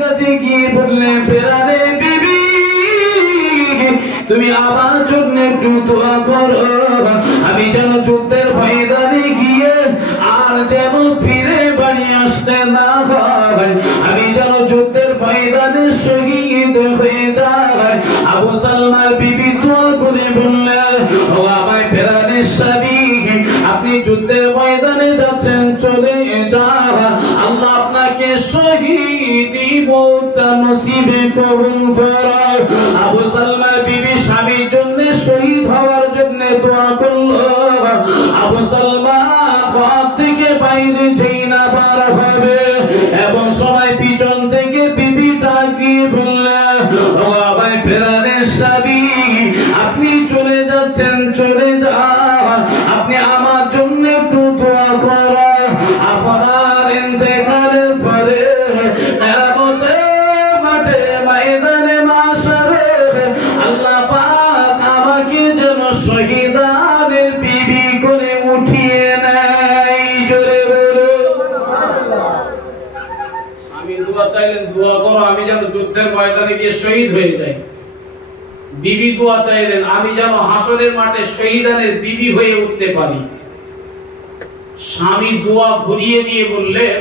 কাছে গিয়ে বললেন প্রাণের বিবি তুমি আমার জন্য একটু দোয়া করো, আমি যেন যুদ্ধের ময়দানে গিয়ে আর যেন ফিরে বাড়ি আসতে না হয়, আমি যেন যুদ্ধের ময়দানে শহীদ হয়ে যাই। আবু সালমার বিবি দোয়া করে বললেন ও আমার প্রাণের স্বামী আপনি যুদ্ধের ময়দানে যাচ্ছেন চলে যান, আল্লাহ আপনাকে শহীদি মওত নসিবে কবুল করো। আবু সালমা বিবি স্বামীর জন্য শহীদ হওয়ার জন্য দোয়া করলো। আবু সালমা ঘর থেকে বাইরে যেই না বার হবে এবং সবাই পিছন থেকে বিবি ডাকিয়ে বললেন ও আমার প্রাণের স্বামী আপনি চলে যাচ্ছেন চলে যান, আপনি আমার জন্য একটু দোয়া করো, আপনার ইন্তেকালের পরে কিয়ামতের মাঠে ময়দানে মাশরে আল্লাহ পাক আমাকে যেন শহীদানের বিবি করে উঠিয়ে নেয়। জোরে বলো সুবহানাল্লাহ। আমি দোয়া চাইলেন দোয়া করো আমি যেন যুদ্ধের ময়দানে গিয়ে শহীদ হয়ে যাই। বিবি দোয়া চাইলেন আমি যেন হাসরের মাঠে শহীদানের বিবি হয়ে উঠতে পারি। স্বামী দোয়া ঘুরিয়ে দিয়ে বললেন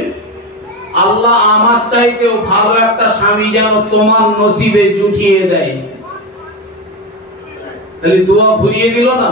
আল্লাহ আমার চাইতেও ভালো একটা স্বামী যেন তোমার নসিবে জুটিয়ে দেয়। তাহলে দোয়া ঘুরিয়ে দিল না।